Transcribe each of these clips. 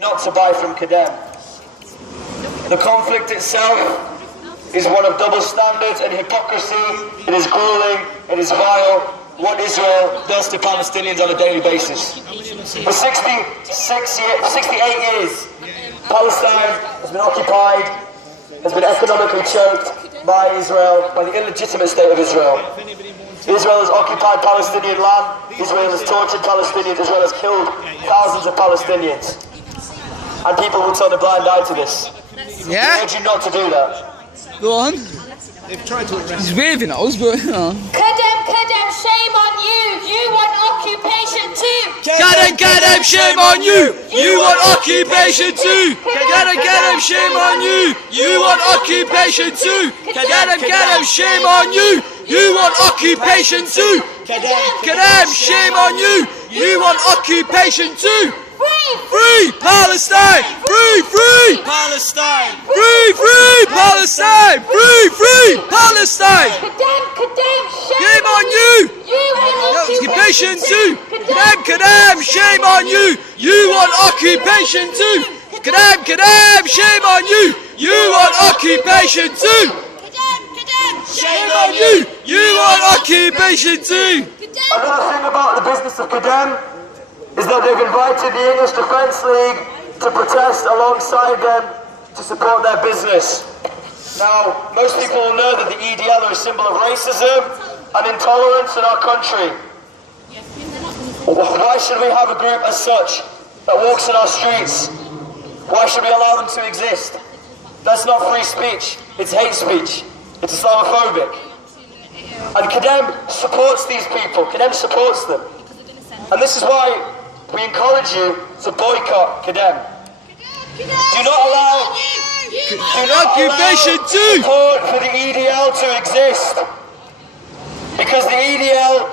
Not to buy from Kedem. The conflict itself is one of double standards and hypocrisy. It is grueling, it is vile, what Israel does to Palestinians on a daily basis. For 68 years, Palestine has been occupied, has been economically choked by Israel, by the illegitimate state of Israel. Israel has occupied Palestinian land, Israel has tortured Palestinians, Israel has killed thousands of Palestinians. And people will turn a blind eye to this. Yeah? I urge you not to do that. Go on. They've tried to arrest He's waving at us, but Kedem, shame on you! You want occupation too! Kedem, shame on you! You want occupation too! Kedem, shame on you! You want occupation too! Kedem, shame on you! You want occupation too! Kedem, shame on you! You want occupation too! Free Palestine! Free Palestine! Free Palestine! Free Palestine! Kedem, Shame on you! You want Occupation too! Kedem, shame on you! You want occupation too! Kedem, shame on you! You want occupation too! Shame on you! You want occupation too! Another thing about the business of Kedem is that they've invited the English Defence League to protest alongside them to support their business. Now, most people will know that the EDL are a symbol of racism and intolerance in our country. Why should we have a group as such that walks in our streets? Why should we allow them to exist? That's not free speech, it's hate speech, it's Islamophobic. And Kedem supports these people, Kedem supports them. And this is why we encourage you to boycott Kedem. Do not allow Occupation too! support for the EDL to exist. Because the EDL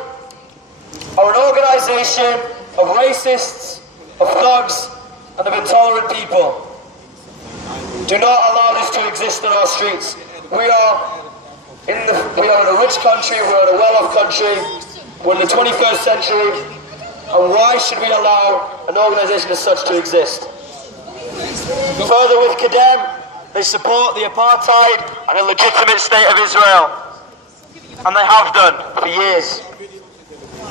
are an organisation of racists, of thugs, and of intolerant people. Do not allow this to exist in our streets. We are in a rich country, we're in a well-off country, we're in the 21st century. And why should we allow an organisation as such to exist? Further with Kedem, they support the apartheid and illegitimate state of Israel. And they have done for years.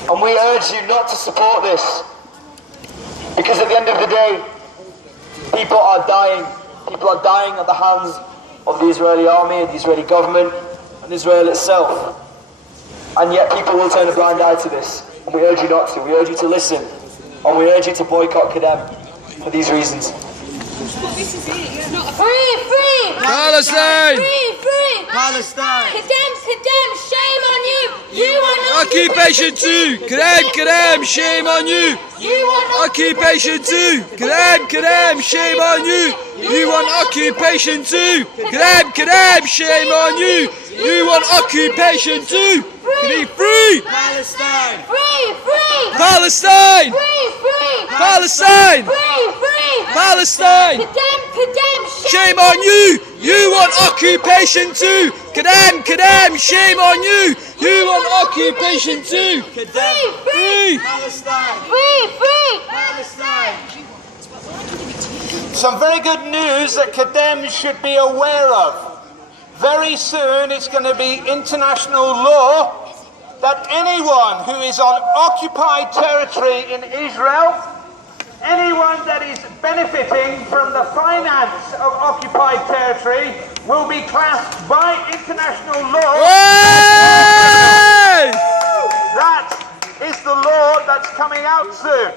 And we urge you not to support this. Because at the end of the day, people are dying. People are dying at the hands of the Israeli army, the Israeli government, and Israel itself. And yet people will turn a blind eye to this. And we urge you not to. We urge you to listen. And we urge you to boycott Kedem for these reasons. Free Palestine! Free Palestine! Kedem, shame on you! You want Occupation too! Kedem, shame on you! You want Occupation too! Kedem, shame on you! You want occupation too! Kedem, shame on you! You want occupation too! Free Palestine! Palestine! Palestine! Palestine! Kedem, Shame on you! You want occupation too! Kedem, shame on you! You want occupation too! Free! Palestine! Free! Palestine! Some very good news that Kedem should be aware of. Very soon it's going to be international law that anyone who is on occupied territory in Israel, anyone that is benefiting from the finance of occupied territory will be classed by international law. Hey! That is the law that's coming out soon.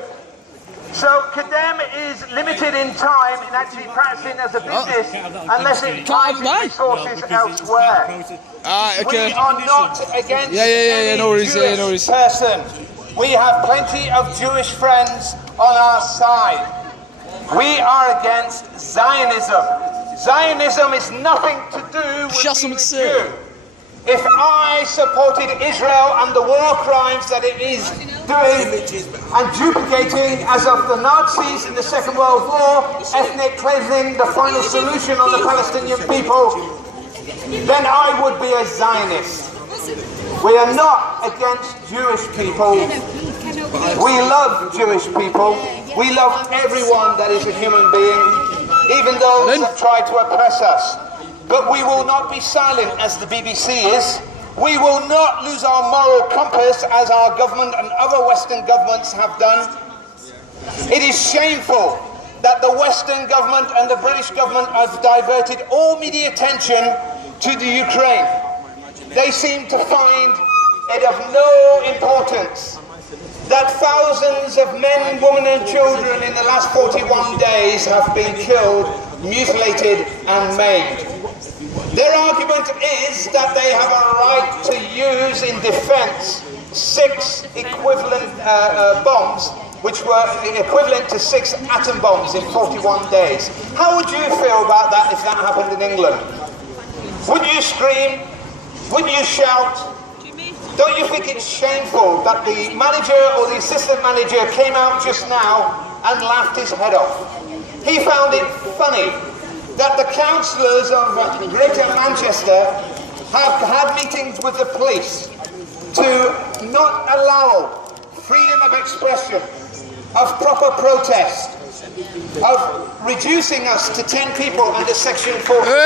So Kedem is limited in time in actually practicing as a business unless it finds its resources elsewhere. Okay. We are not against any no worries, Jewish person. We have plenty of Jewish friends on our side. We are against Zionism. Zionism is nothing to do with being a Jew. If I supported Israel and the war crimes that it is doing and duplicating as of the Nazis in the Second World War, ethnic cleansing, the final solution on the Palestinian people, then I would be a Zionist. We are not against Jewish people. We love Jewish people. We love everyone that is a human being, even those that try to oppress us. But we will not be silent as the BBC is. We will not lose our moral compass as our government and other Western governments have done. It is shameful that the Western government and the British government have diverted all media attention to the Ukraine. They seem to find it of no importance that thousands of men, women and children in the last 41 days have been killed, mutilated and maimed. Their argument is that they have a right to use in defence 6 equivalent bombs, which were equivalent to 6 atom bombs in 41 days. How would you feel about that if that happened in England? Would you scream? Would you shout? Don't you think it's shameful that the manager or the assistant manager came out just now and laughed his head off? He found it funny that the councillors of Greater Manchester have had meetings with the police to not allow freedom of expression, of proper protest, of reducing us to 10 people under Section 4. Hey!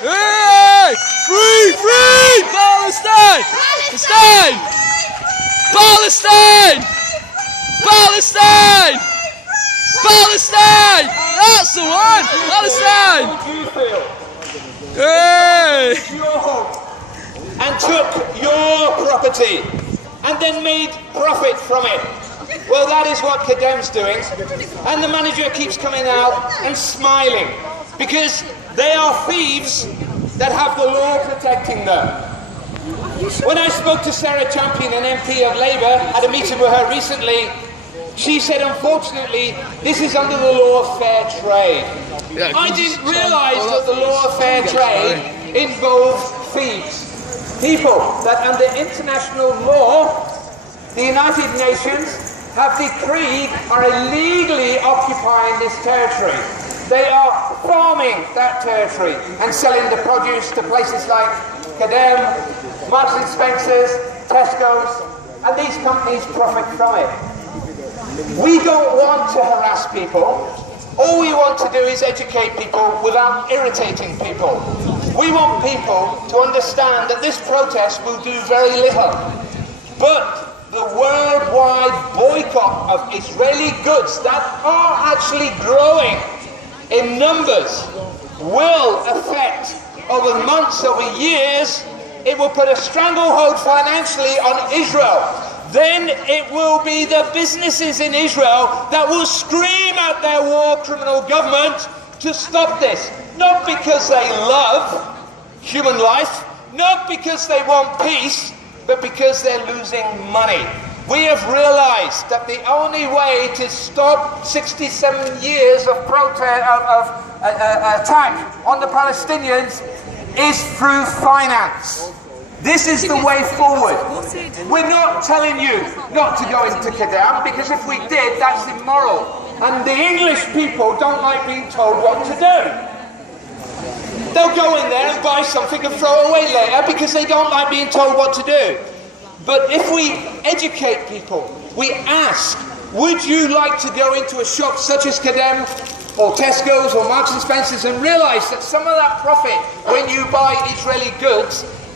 Hey! Free! Free! Palestine! Palestine! Palestine! Palestine! Palestine! That's the one! Palestine! How would you feel? Hey! Your home and took your property and then made profit from it. Well, that is what Kedem's doing. And the manager keeps coming out and smiling because they are thieves that have the law protecting them. When I spoke to Sarah Champion, an MP of Labour, had a meeting with her recently, she said, unfortunately, this is under the law of fair trade. I didn't realise that the law of fair trade involves thieves. People that under international law, the United Nations have decreed are illegally occupying this territory. They are farming that territory and selling the produce to places like Kedem, Marks and Spencer's, Tesco's, and these companies profit from it. We don't want to harass people. All we want to do is educate people without irritating people. We want people to understand that this protest will do very little. But the worldwide boycott of Israeli goods that are actually growing in numbers will affect over months, over years. It will put a stranglehold financially on Israel. Then it will be the businesses in Israel that will scream at their war criminal government to stop this. Not because they love human life, not because they want peace, but because they're losing money. We have realized that the only way to stop 67 years of protest, attack on the Palestinians is through finance. This is the way forward. We're not telling you not to go into Kedem, because if we did, that's immoral. And the English people don't like being told what to do. They'll go in there and buy something and throw it away later because they don't like being told what to do. But if we educate people, we ask, would you like to go into a shop such as Kedem or Tesco's or Marks and Spencer's and realise that some of that profit when you buy Israeli goods